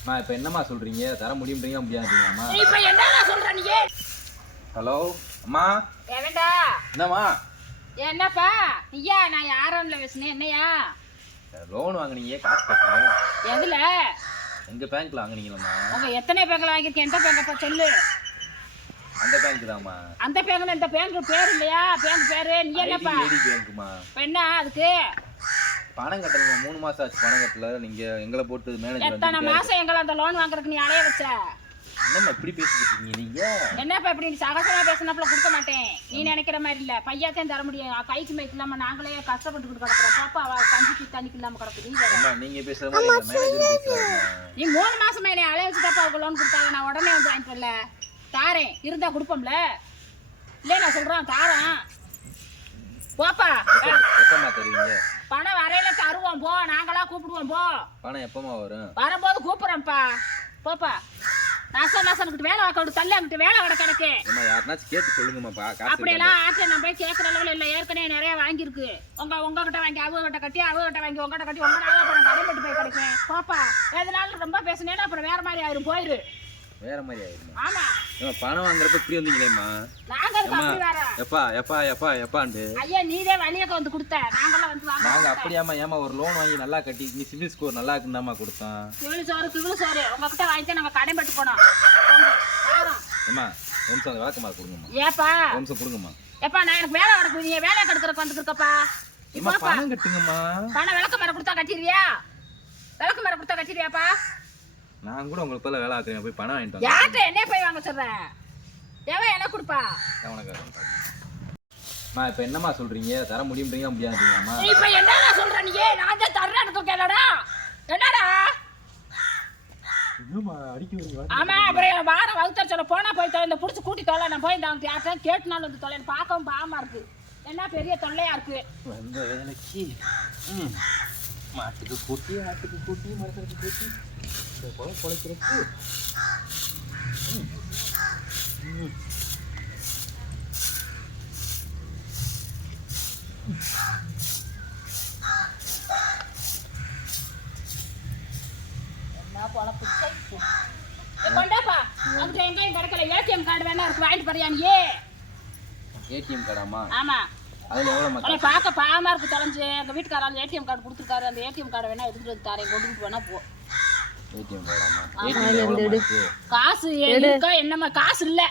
அம்மா இப்போ என்னம்மா சொல்றீங்க? தர முடியும்ன்றீங்க முடியாதுங்கம்மா. இப்ப என்னடா சொல்ற நீ? ஹலோ அம்மா. ஏவேண்டா? என்னம்மா? என்னப்பா? ஐயா நான் யாரோன்ல பேசுனேன் என்னையா? லோன் வாங்குனீங்க காசு கட்டணும். எதுல? எங்க பேங்க்ல வாங்குனீங்களம்மா? உங்க எத்தனை பேங்க்ல வாங்கிருக்கேன்? எந்த பேங்கப்பா சொல்லு. அந்த பேங்க் தான்மா. அந்த பேங்க்ல இந்த பேங்க் பேர் இல்லையா? பேங்க் பேரு நீ என்னப்பா? ஐடி பேங்க்மா. என்ன அதுக்கு? பணம் கட்டணுமா? 3 மாசம் ஆச்சு பணம் கட்டல. நீங்க எங்களை போட்டு மேனேஜர் எத்தனை மாசம் எங்களை அந்த லோன் வாங்குறதுக்கு நீ அலைய வச்ச? என்னம்மா இப்படி பேசிட்டு இருக்கீங்க நீங்க? என்னப்பா இப்படி நீ சகசமா பேசினாப்புல கொடுக்க மாட்டேன். நீ நினைக்கிற மாதிரி இல்ல. பையாத்தையும் தர முடியும். கைக்கு மைக்கு இல்லாம நாங்களே கஷ்டப்பட்டு கிடக்குறோம். பாப்பா அவ கஞ்சிக்கு தண்ணிக்கு இல்லாம கிடக்குது. நீங்க பேசுற மாதிரி மேனேஜர் பேசுறாங்க. நீ 3 மாசமா என்னை அலைய வச்சுட்டாப்பா அவங்க லோன் கொடுத்தாங்க. நான் உடனே வந்து வாங்கிட்டு வரல. தாரேன் இருந்தா கொடுப்போம்ல. இல்ல நான் சொல்றேன் தாரேன். போப்பா. எப்பமா தருவீங்க? பணம் வரையில தருவோம் போ. நாங்களா கூப்பிடுவோம் போ. பணம் எப்பமா வரும்? வரும்போது கூப்பிடுறேன்ப்பா. போப்பா. நாசனுக்கிட்ட வேலை வாக்க தள்ளி அங்கிட்டு வேலை வட கிடக்கு. யாருனாச்சும் கேட்டு சொல்லுங்கம்மா. அப்படியெல்லாம் ஆச்சு நான் போய் கேட்கற அளவில் இல்லை. ஏற்கனவே நிறைய வாங்கியிருக்கு. உங்ககிட்ட வாங்கி அவங்ககிட்ட கட்டி அவங்ககிட்ட வாங்கி உங்ககிட்ட கட்டி உங்களால அப்புறம் கடைப்பட்டு போய் கிடைக்கும். பாப்பா எதனாலும் ரொம்ப பேசுனேன்னா அப்புறம் வேற மாதிரி ஆயிரும். போயிரு. வேற மாதிரி ஆயிரும். ஆமா பணம் வாங்குறப்ப இப்படி வந்தீங்களேம்மா? நாங்க அதுக்கு அப்படி வேற எப்பாண்டு ஐயா நீதே வழியக்க வந்து கொடுத்த. நாங்களாம் வந்து வாங்க நாங்க அப்படியாமா? ஏமா ஒரு லோன் வாங்கி நல்லா கட்டி நீ சிவில் ஸ்கோர் நல்லா இருக்குன்னு கொடுத்தோம். கிவிலு சோறு உங்ககிட்ட வாங்கிட்டு நாங்க கடைப்பட்டு போனோம். ஏமா நிமிஷம் அந்த விளக்கமா கொடுங்கம்மா. ஏப்பா நிமிஷம் கொடுங்கம்மா. எப்பா நான் எனக்கு வேலை கிடக்கு. நீ வேலை கெடுக்கிறக்கு வந்துருக்கப்பா. இப்போ பணம் கட்டுங்கம்மா. பணம் விளக்க மரம் கொடுத்தா கட்டிடுவியா? விளக்க மரம் கொடுத்தா கட்டிடுவியாப்பா? நான் கூட உங்களுக்கு போல வேலை ஆக்குறேன். போய் பணம் வாங்கிட்டு யார்கிட்ட என்ன போய் வாங்க சொல்றேன்? எவன் என்ன கொடுப்பா? அம்மா இப்போ என்னம்மா சொல்றீங்க? தர முடியும்ன்றீங்க முடியாதுங்கம்மா. இப்ப என்னடா சொல்ற நீ? நான் தான் தர்றேன்னு கேளடா. என்னடா? என்னம்மா அடிக்கிறீங்க? ஆமா அப்புறம் வார வகுத்தர் சொல்ல போனா போய் இந்த புடிச்சு கூட்டி தொலை. நான் போய் இந்த யார்கிட்ட கேட்டுனாலும் வந்து தொலை. பார்க்கவும் பாவமா இருக்கு. என்ன பெரிய தொல்லையா இருக்கு. வந்த வேலைக்கு மாட்டுக்கு கூட்டி மரத்துக்கு கூட்டி இந்த குளம் குழைக்கிறதுக்கு என்ன பொழப்பு கொண்டாப்பா. அதுக்கு எங்கேயும் கிடைக்கல. ஏடிஎம் கார்டு வேணா இருக்கு வாங்கிட்டு போறியா நீ? ஏடிஎம் கார்டாமா? ஆமா. அதுல எவ்வளவு மக்கள் பார்க்க பாவமா இருக்கு. தொலைஞ்சு எங்க வீட்டுக்காரங்க ஏடிஎம் கார்டு கொடுத்துருக்காரு. அந்த ஏடிஎம் கார்டை வேணா எடுத்துட்டு வந்து தாரேன். கொண்டுட்டு வேணா போ. ஏடிஎம் கார்டாமா? ஏடிஎம் எவ்வளவு காசு இருக்கா? என்னம்மா காசு இல்ல.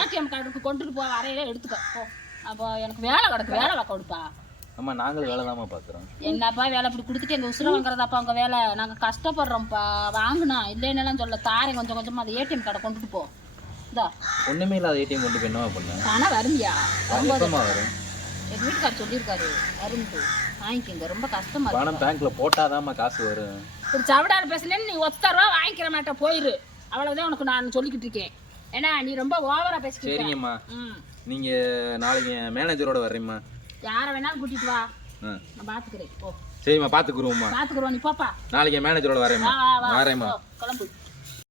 ஏடிஎம் கார்டுக்கு கொண்டுட்டு போ. வரையில எடுத்துக்க போ. அப்போ எனக்கு வேலை கிடக்கு. வேலை வாக்க கொடுப்பா. ஆமா நாங்களும் வேலை தான்மா பாக்குறோம். என்னப்பா வேலை இப்படி கொடுத்துட்டு எங்க உசுர வாங்குறதாப்பா உங்க வேலை. நாங்க கஷ்டப்படுறோம்ப்பா. வாங்கினா இல்லைன்னு சொல்ல தாரேன். கொஞ்சம் கொஞ்சமா அந்த ஏடிஎம் கார்டை கொண்டுட்டு போ. ஒண்ணுமே இல்லாத ஏடிஎம் கொண்டு போய் என்னவா பண்ண? பணம் வரும்பியா? எப்பமா வரும்? எங்க வீட்டுக்காரர் சொல்லியிருக்காரு வரும்ட்டு. வாங்கிக்கங்க. ரொம்ப கஷ்டமா இருக்கு. பணம் பேங்க்ல போட்டாதாம்மா காசு வரும். இப்படி சவடான பேசுனேன்னு நீ 1 ரூபா வாங்கிக்கிற மாட்ட. போயிரு. அவ்வளவுதான் உனக்கு நான் சொல்லிக்கிட்டு இருக்கேன். ஏன்னா நீ ரொம்ப ஓவரா பேசிட்டு இருக்க. சரிங்கம்மா. நீங்க நாளைக்கு மேனேஜரோட வர்றீம்மா? யாரை வேணாலும் கூட்டிட்டு வா. நான் பாத்துக்கிறேன். போ. சரிம்மா பாத்துக்குருவோம்மா. பாத்துக்குறோம். நீ போப்பா. நாளைக்கு மேனேஜரோட வரேம்மா. வரேம்மா. கிளம்பு.